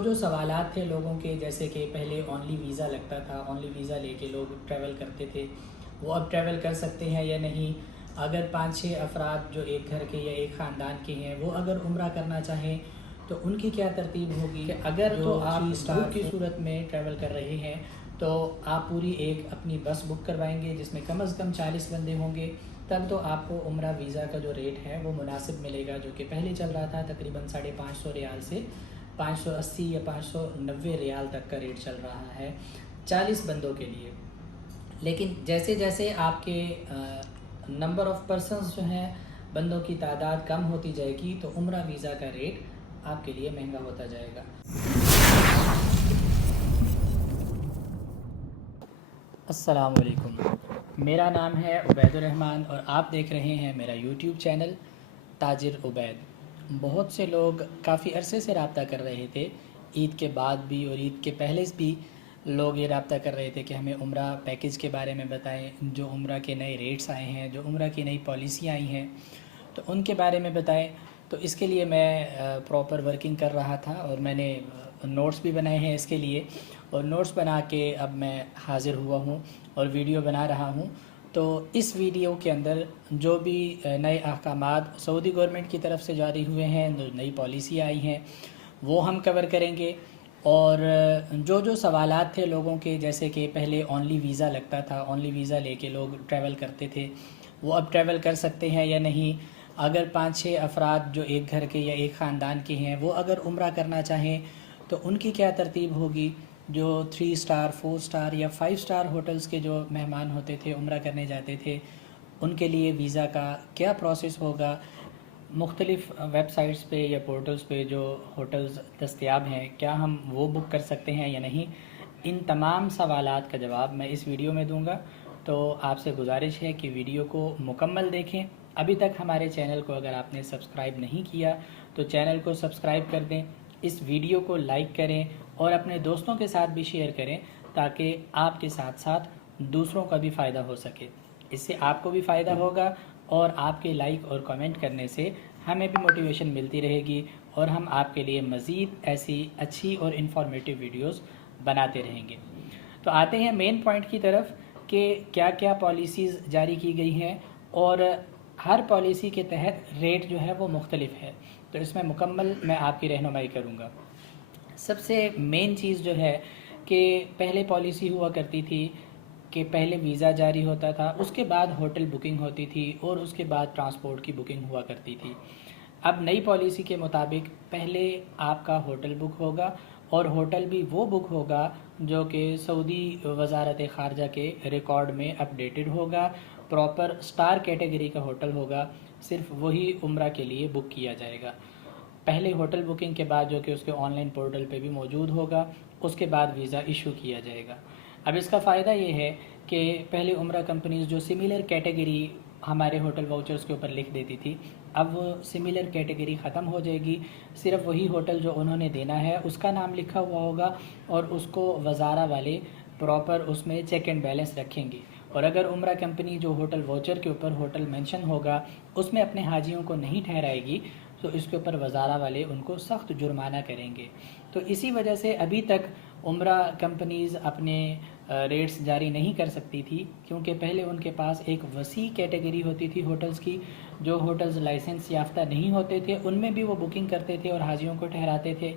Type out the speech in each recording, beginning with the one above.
جو سوالات تھے لوگوں کے، جیسے کہ پہلے اونلی ویزا لگتا تھا، اونلی ویزا لے کے لوگ ٹریول کرتے تھے، وہ اب ٹریول کر سکتے ہیں یا نہیں؟ اگر 5-6 افراد جو ایک گھر کے یا ایک خاندان کے ہیں وہ اگر عمرہ کرنا چاہیں تو ان کی کیا ترتیب ہوگی؟ کہ اگر تو آپ گروپ کی صورت میں ٹریول کر رہے ہیں تو آپ پوری ایک اپنی بس بک کروائیں گے جس میں کم از کم 40 بندے ہوں گے، تب تو آپ کو عمرہ ویزا کا جو ریٹ ہے وہ مناسب ملے گا، جو کہ پہلے چل رہا تھا تقریباً 550 ریال سے 580 یا 590 ریال تک کا ریٹ چل رہا ہے 40 بندوں کے لیے۔ لیکن جیسے جیسے آپ کے نمبر آف پرسنز جو ہیں، بندوں کی تعداد کم ہوتی جائے گی تو عمرہ ویزا کا ریٹ آپ کے لیے مہنگا ہوتا جائے گا۔ السلام علیکم، میرا نام ہے عبید الرحمن اور آپ دیکھ رہے ہیں میرا یوٹیوب چینل تاجر عبید۔ بہت سے لوگ کافی عرصے سے رابطہ کر رہے تھے، عید کے بعد بھی اور عید کے پہلے بھی لوگ یہ رابطہ کر رہے تھے کہ ہمیں عمرہ پیکیج کے بارے میں بتائیں، جو عمرہ کے نئے ریٹس آئے ہیں، جو عمرہ کی نئی پالیسی آئی ہیں تو ان کے بارے میں بتائیں۔ تو اس کے لیے میں پراپر ورکنگ کر رہا تھا اور میں نے نوٹس بھی بنائے ہیں اس کے لیے، اور نوٹس بنا کے اب میں حاضر ہوا ہوں اور ویڈیو بنا رہا ہوں۔ تو اس ویڈیو کے اندر جو بھی نئے احکامات سعودی گورنمنٹ کی طرف سے جاری ہوئے ہیں، جو نئی پالیسی آئی ہیں وہ ہم کور کریں گے، اور جو سوالات تھے لوگوں کے، جیسے کہ پہلے اونلی ویزا لگتا تھا، اونلی ویزا لے کے لوگ ٹریول کرتے تھے، وہ اب ٹریول کر سکتے ہیں یا نہیں؟ اگر 5-6 افراد جو ایک گھر کے یا ایک خاندان کے ہیں وہ اگر عمرہ کرنا چاہیں تو ان کی کیا ترتیب ہوگی؟ جو 3 سٹار، 4 سٹار یا 5 سٹار ہوٹلز کے جو مہمان ہوتے تھے، عمرہ کرنے جاتے تھے، ان کے لیے ویزا کا کیا پروسیس ہوگا؟ مختلف ویب سائٹس پہ یا پورٹلز پہ جو ہوٹلز دستیاب ہیں، کیا ہم وہ بک کر سکتے ہیں یا نہیں؟ ان تمام سوالات کا جواب میں اس ویڈیو میں دوں گا، تو آپ سے گزارش ہے کہ ویڈیو کو مکمل دیکھیں۔ ابھی تک ہمارے چینل کو اگر آپ نے سبسکرائب نہیں کیا تو چینل کو سبسکرائب کر دیں، اس ویڈیو کو لائک کریں اور اپنے دوستوں کے ساتھ بھی شیئر کریں تاکہ آپ کے ساتھ ساتھ دوسروں کا بھی فائدہ ہو سکے۔ اس سے آپ کو بھی فائدہ ہوگا اور آپ کے لائک اور کمنٹ کرنے سے ہمیں بھی موٹیویشن ملتی رہے گی اور ہم آپ کے لیے مزید ایسی اچھی اور انفارمیٹیو ویڈیوز بناتے رہیں گے۔ تو آتے ہیں مین پوائنٹ کی طرف کہ کیا کیا پالیسیز جاری کی گئی ہیں، اور ہر پالیسی کے تحت ریٹ جو ہے وہ مختلف ہے، تو اس میں مکمل میں آپ کی رہنمائی کروں گا۔ سب سے مین چیز جو ہے کہ پہلے پالیسی ہوا کرتی تھی کہ پہلے ویزا جاری ہوتا تھا، اس کے بعد ہوٹل بکنگ ہوتی تھی اور اس کے بعد ٹرانسپورٹ کی بکنگ ہوا کرتی تھی۔ اب نئی پالیسی کے مطابق پہلے آپ کا ہوٹل بک ہوگا، اور ہوٹل بھی وہ بک ہوگا جو کہ سعودی وزارت خارجہ کے ریکارڈ میں اپڈیٹڈ ہوگا، پراپر سٹار کیٹیگری کا ہوٹل ہوگا، صرف وہی عمرہ کے لیے بک کیا جائے گا۔ پہلے ہوٹل بکنگ کے بعد جو کہ اس کے آن لائن پورٹل پہ بھی موجود ہوگا، اس کے بعد ویزا ایشو کیا جائے گا۔ اب اس کا فائدہ یہ ہے کہ پہلے عمرہ کمپنیز جو سملر کیٹیگری ہمارے ہوٹل واؤچرز کے اوپر لکھ دیتی تھی، اب وہ سملر کیٹیگری ختم ہو جائے گی، صرف وہی ہوٹل جو انہوں نے دینا ہے اس کا نام لکھا ہوا ہوگا، اور اس کو وزارہ والے پراپر اس میں چیک اینڈ بیلنس رکھیں گے۔ اور اگر عمرہ کمپنی جو ہوٹل واؤچر کے اوپر ہوٹل مینشن ہوگا اس میں اپنے حاجیوں کو نہیں ٹھہرائے گی تو اس کے اوپر وزارہ والے ان کو سخت جرمانہ کریں گے۔ تو اسی وجہ سے ابھی تک عمرہ کمپنیز اپنے ریٹس جاری نہیں کر سکتی تھی، کیونکہ پہلے ان کے پاس ایک وسیع کیٹیگری ہوتی تھی ہوٹلز کی، جو ہوٹلز لائسنس یافتہ نہیں ہوتے تھے ان میں بھی وہ بکنگ کرتے تھے اور حاجیوں کو ٹھہراتے تھے۔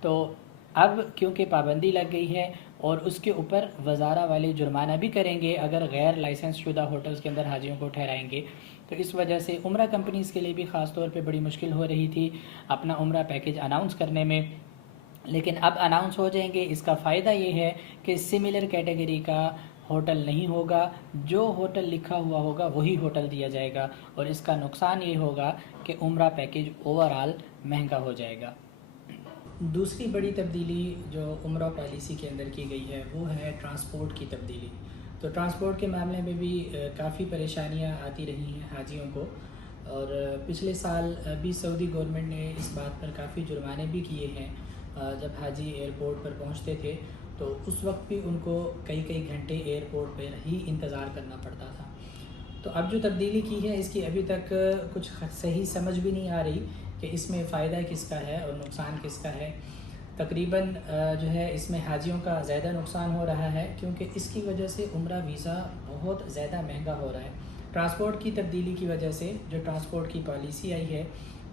تو اب کیونکہ پابندی لگ گئی ہے اور اس کے اوپر وزارہ والے جرمانہ بھی کریں گے اگر غیر لائسنس شدہ ہوٹلز کے اندر حاجیوں کو ٹھہرائیں گے، تو اس وجہ سے عمرہ کمپنیز کے لیے بھی خاص طور پہ بڑی مشکل ہو رہی تھی اپنا عمرہ پیکیج اناؤنس کرنے میں۔ لیکن اب اناؤنس ہو جائیں گے۔ اس کا فائدہ یہ ہے کہ سملر کیٹیگری کا ہوٹل نہیں ہوگا، جو ہوٹل لکھا ہوا ہوگا وہی ہوٹل دیا جائے گا، اور اس کا نقصان یہ ہوگا کہ عمرہ پیکیج اوورآل مہنگا ہو جائے گا۔ دوسری بڑی تبدیلی جو عمرہ پالیسی کے اندر کی گئی ہے وہ ہے ٹرانسپورٹ کی تبدیلی۔ تو ٹرانسپورٹ کے معاملے میں بھی کافی پریشانیاں آتی رہی ہیں حاجیوں کو، اور پچھلے سال بھی سعودی گورنمنٹ نے اس بات پر کافی جرمانے بھی کیے ہیں۔ جب حاجی ایئرپورٹ پر پہنچتے تھے تو اس وقت بھی ان کو کئی گھنٹے ایئرپورٹ پر ہی انتظار کرنا پڑتا تھا۔ تو اب جو تبدیلی کی ہے اس کی ابھی تک کچھ صحیح سمجھ بھی نہیں آ رہی کہ اس میں فائدہ کس کا ہے اور نقصان کس کا ہے۔ تقریباً جو ہے اس میں حاجیوں کا زیادہ نقصان ہو رہا ہے، کیونکہ اس کی وجہ سے عمرہ ویزا بہت زیادہ مہنگا ہو رہا ہے۔ ٹرانسپورٹ کی تبدیلی کی وجہ سے، جو ٹرانسپورٹ کی پالیسی آئی ہے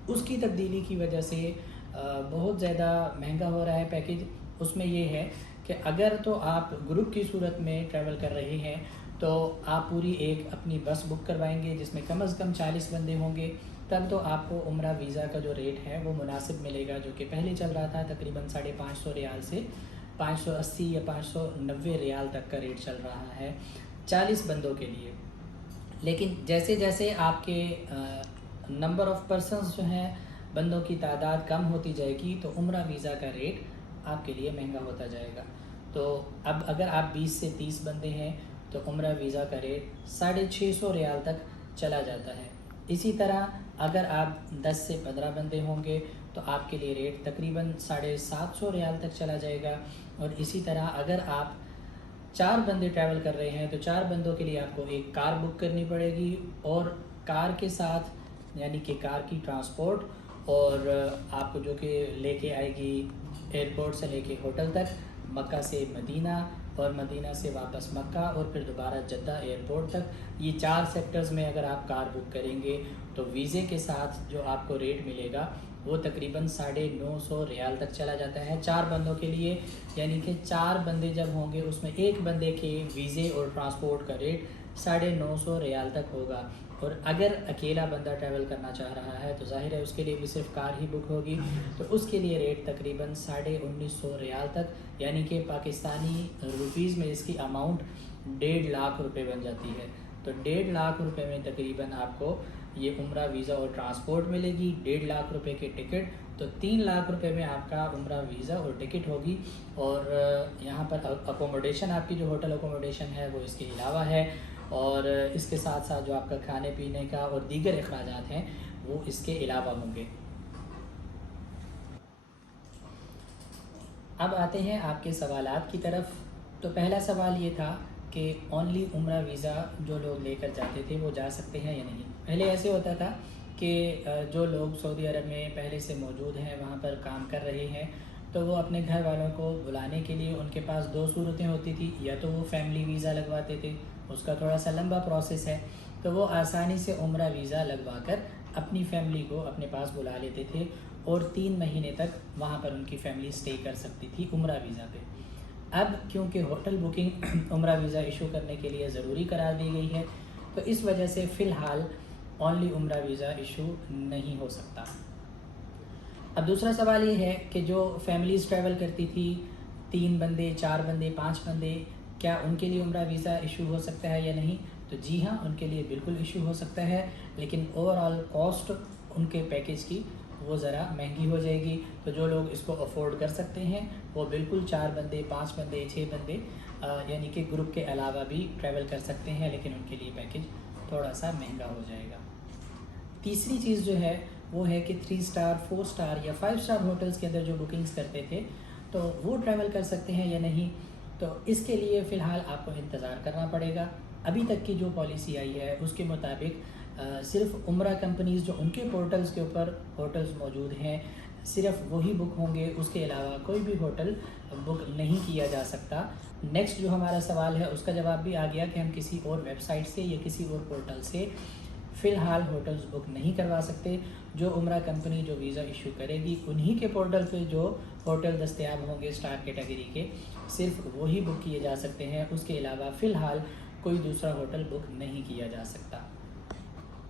اس کی تبدیلی کی وجہ سے بہت زیادہ مہنگا ہو رہا ہے پیکیج۔ اس میں یہ ہے کہ اگر تو آپ گروپ کی صورت میں ٹریول کر رہے ہیں تو آپ پوری ایک اپنی بس بک کروائیں گے جس میں کم از کم 40 بندے ہوں گے، تب تو آپ کو عمرہ ویزا کا جو ریٹ ہے وہ مناسب ملے گا، جو کہ پہلے چل رہا تھا تقریباً 550 ریال سے 580 یا 590 ریال تک کا ریٹ چل رہا ہے 40 بندوں کے لیے۔ لیکن جیسے جیسے آپ کے نمبر آف پرسنز جو ہیں، بندوں کی تعداد کم ہوتی جائے گی تو عمرہ ویزا کا ریٹ آپ کے لیے مہنگا ہوتا جائے گا۔ تو اب اگر آپ 20 سے 30 بندے ہیں تو عمرہ ویزا کا ریٹ 650 ریال تک چلا جاتا ہے۔ اسی طرح اگر آپ 10 سے 15 بندے ہوں گے تو آپ کے لیے ریٹ تقریباً 750 ریال تک چلا جائے گا۔ اور اسی طرح اگر آپ 4 بندے ٹریول کر رہے ہیں تو 4 بندوں کے لیے آپ کو ایک کار بک کرنی پڑے گی، اور کار کے ساتھ یعنی کہ کار کی ٹرانسپورٹ اور آپ کو جو کہ لے کے آئے گی ایئرپورٹ سے لے کے ہوٹل تک، مکہ سے مدینہ اور مدینہ سے واپس مکہ اور پھر دوبارہ جدہ ایئرپورٹ تک، یہ 4 سیکٹرز میں اگر آپ کار بک کریں گے تو ویزے کے ساتھ جو آپ کو ریٹ ملے گا وہ تقریباً 950 ریال تک چلا جاتا ہے 4 بندوں کے لیے۔ یعنی کہ 4 بندے جب ہوں گے اس میں ایک بندے کے ویزے اور ٹرانسپورٹ کا ریٹ 950 ریال تک ہوگا۔ اور اگر اکیلا بندہ ٹریول کرنا چاہ رہا ہے تو ظاہر ہے اس کے لیے بھی صرف کار ہی بک ہوگی، تو اس کے لیے ریٹ تقریباً 1950 ریال تک، یعنی کہ پاکستانی روپیز میں اس کی اماؤنٹ 1.5 لاکھ روپے بن جاتی ہے۔ تو 1.5 لاکھ روپے میں تقریباً آپ کو یہ عمرہ ویزا اور ٹرانسپورٹ ملے گی، 1.5 لاکھ روپے کے ٹکٹ، تو 3 لاکھ روپے میں آپ کا عمرہ ویزا اور ٹکٹ ہوگی۔ اور یہاں پر اکوموڈیشن، آپ کی جو ہوٹل اکوموڈیشن ہے وہ اس کے علاوہ ہے، اور اس کے ساتھ ساتھ جو آپ کا کھانے پینے کا اور دیگر اخراجات ہیں وہ اس کے علاوہ ہوں گے۔ اب آتے ہیں آپ کے سوالات کی طرف۔ تو پہلا سوال یہ تھا کہ اونلی عمرہ ویزا جو لوگ لے کر جاتے تھے وہ جا سکتے ہیں یا نہیں۔ پہلے ایسے ہوتا تھا کہ جو لوگ سعودی عرب میں پہلے سے موجود ہیں، وہاں پر کام کر رہے ہیں، تو وہ اپنے گھر والوں کو بلانے کے لیے ان کے پاس 2 صورتیں ہوتی تھی، یا تو وہ فیملی ویزا لگواتے تھے، اس کا تھوڑا سا لمبا پروسیس ہے، تو وہ آسانی سے عمرہ ویزا لگوا کر اپنی فیملی کو اپنے پاس بلا لیتے تھے، اور 3 مہینے تک وہاں پر ان کی فیملی سٹے کر سکتی تھی عمرہ ویزا پہ۔ اب کیونکہ ہوٹل بکنگ عمرہ ویزا ایشو کرنے کے لیے ضروری قرار دی گئی ہے، تو اس وجہ سے فی الحال اونلی عمرہ ویزا ایشو نہیں ہو سکتا۔ اب دوسرا سوال یہ ہے کہ جو فیملیز ٹریول کرتی تھی، 3 بندے، 4 بندے، 5 بندے، کیا ان کے لیے عمرہ ویزا ایشو ہو سکتا ہے یا نہیں؟ تو جی ہاں، ان کے لیے بالکل ایشو ہو سکتا ہے، لیکن اوور آل کاسٹ ان کے پیکیج کی وہ ذرا مہنگی ہو جائے گی۔ تو جو لوگ اس کو افورڈ کر سکتے ہیں وہ بالکل 4 بندے، 5 بندے، 6 بندے یعنی کہ گروپ کے علاوہ بھی ٹریول کر سکتے ہیں، لیکن ان کے لیے پیکیج تھوڑا سا مہنگا ہو جائے گا۔ تیسری چیز جو ہے وہ ہے کہ 3 اسٹار، 4 اسٹار یا 5 اسٹار ہوٹلز کے اندر جو بکنگز کرتے تھے تو وہ ٹریول کر سکتے ہیں یا نہیں۔ تو اس کے لیے فی الحال آپ کو انتظار کرنا پڑے گا۔ ابھی تک کی جو پالیسی آئی ہے اس کے مطابق صرف عمرہ کمپنیز جو ان کے پورٹلز کے اوپر ہوٹلز موجود ہیں صرف وہی بک ہوں گے، اس کے علاوہ کوئی بھی ہوٹل بک نہیں کیا جا سکتا۔ نیکسٹ جو ہمارا سوال ہے اس کا جواب بھی آ گیا کہ ہم کسی اور ویب سائٹ سے یا کسی اور پورٹل سے فی الحال ہوٹلز بک نہیں کروا سکتے۔ جو عمرہ کمپنی جو ویزا ایشو کرے گی انہی کے پورٹل پہ جو ہوٹل دستیاب ہوں گے اسٹار کیٹیگری کے، صرف وہی بک کیے جا سکتے ہیں، اس کے علاوہ فی الحال کوئی دوسرا ہوٹل بک نہیں کیا جا سکتا۔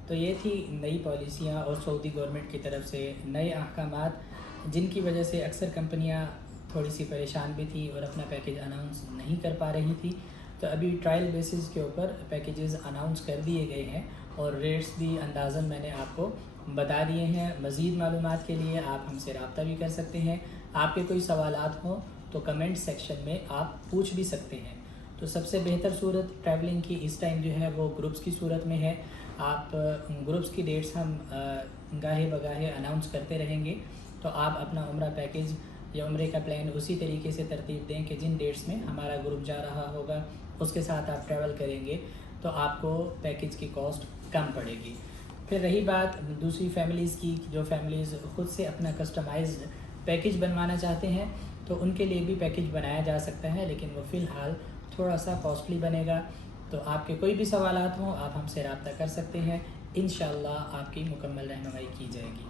تو یہ تھی نئی پالیسیاں اور سعودی گورنمنٹ کی طرف سے نئے احکامات، جن کی وجہ سے اکثر کمپنیاں تھوڑی سی پریشان بھی تھی اور اپنا پیکیج اناؤنس نہیں کر پا رہی تھی۔ تو ابھی ٹرائل بیسز کے اوپر پیکیجز اناؤنس کر دیے گئے ہیں، اور ریٹس بھی اندازاً میں نے آپ کو بتا دیے ہیں۔ مزید معلومات کے لیے آپ ہم سے رابطہ بھی کر سکتے ہیں۔ آپ کے کوئی سوالات ہوں تو کمنٹ سیکشن میں آپ پوچھ بھی سکتے ہیں۔ تو سب سے بہتر صورت ٹریولنگ کی اس ٹائم جو ہے وہ گروپس کی صورت میں ہے۔ آپ گروپس کی ڈیٹس ہم گاہے بگاہے اناؤنس کرتے رہیں گے، تو آپ اپنا عمرہ پیکیج یا عمرے کا پلان اسی طریقے سے ترتیب دیں کہ جن ڈیٹس میں ہمارا گروپ جا رہا ہوگا اس کے ساتھ آپ ٹریول کریں گے تو آپ کو پیکیج کی کاسٹ کم پڑے گی۔ پھر رہی بات دوسری فیملیز کی، جو فیملیز خود سے اپنا کسٹمائزڈ پیکج بنوانا چاہتے ہیں تو ان کے لیے بھی پیکج بنایا جا سکتا ہے، لیکن وہ فی الحال تھوڑا سا کاسٹلی بنے گا۔ تو آپ کے کوئی بھی سوالات ہوں آپ ہم سے رابطہ کر سکتے ہیں، انشاءاللہ آپ کی مکمل رہنمائی کی جائے گی۔